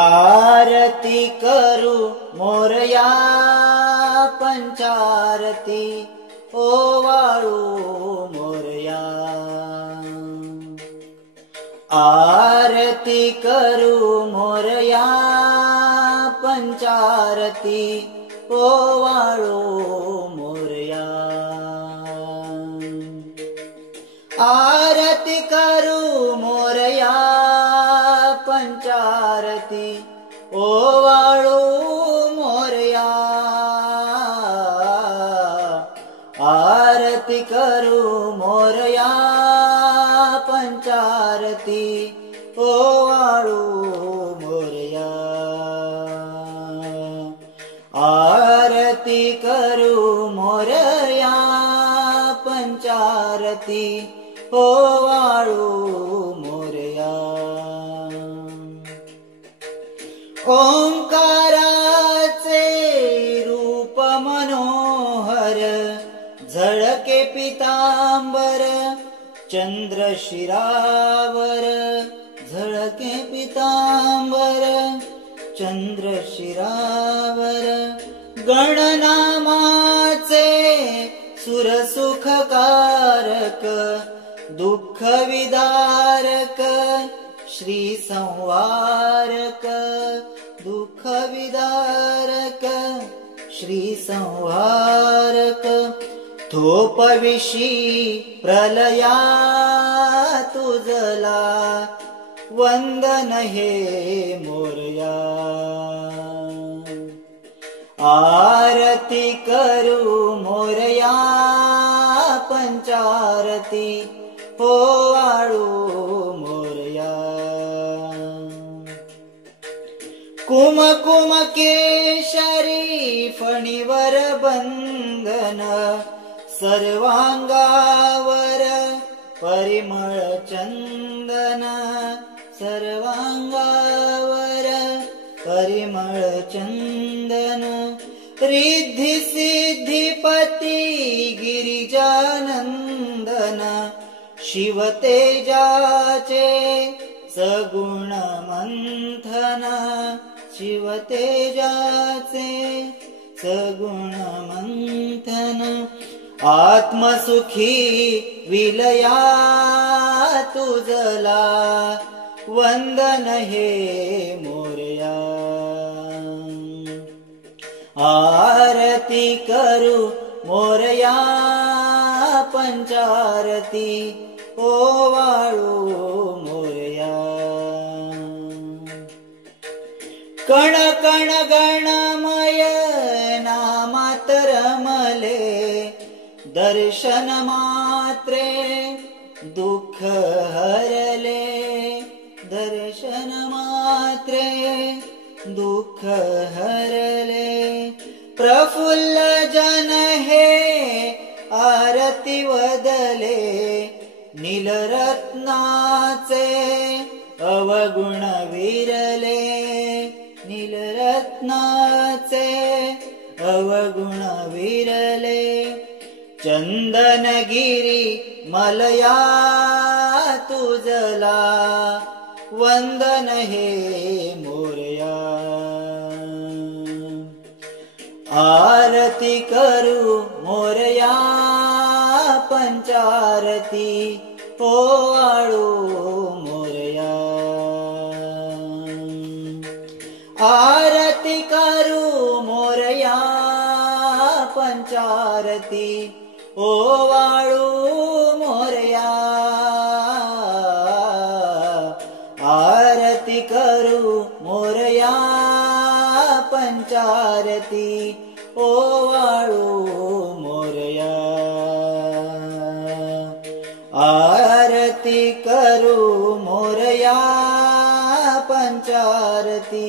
आरती करू मोरया पंचारती ओवाळू मोरया। आरती करू मोरया पंचारती ओवाळू मोरया। आरती करू मोरया पंचारती ओवाळू मोरया। आरती करू मोरया पंचारती ओवाळू मोरया। आरती करू मोरया पंचारती ओवाळू मोरया। ओंकाराचे रूप मनोहर झळके पितांबर चंद्र शिरावर। झळके पितांबर चंद्र शिरावर। गणनामाचे सुरसुखकारक दुःख विदारक श्री संवारक। दुःख विदारक श्री संवारक। थोपविशी प्रलया तुझला वंदन हे मोरया। आरती करू मोरया पंचारती ओवाळू मोरया। कुमकुम केशरी फणीवर बंधन सर्वांगावर परिमळ चंदन। सर्वांगावर परिमळ चंदन। रिद्धी सिद्धिपती गिरिजानंदन शिवतेजाचे सगुण मंथन। शिवतेजाचे सगुण मंथन। आत्मसुखी विलया तुझला वंदन हे मोरया। आरती करू मोरया पंचारती ओवाळू मोरया। कण कण गणमय नामात रमले दर्शन मात्रे दुःख हरले। दर्शन मात्रे दुःख हरले। प्रफुल्ल जन हे आरती वदले नीलरत्नाचे अवगुण विरले। नीलरत्नाचे अवगुण विरले। चंदनगिरी मलया तुझला वंदन हे मोरया। आरती करू मोरया पंचारती ओवाळू मोरया। आरती करू मोरया पंचारती ओवाळू मोरया। आरती करू मोरया पंचारती ओवाळू मोरया। आरती करू मोरया पंचारती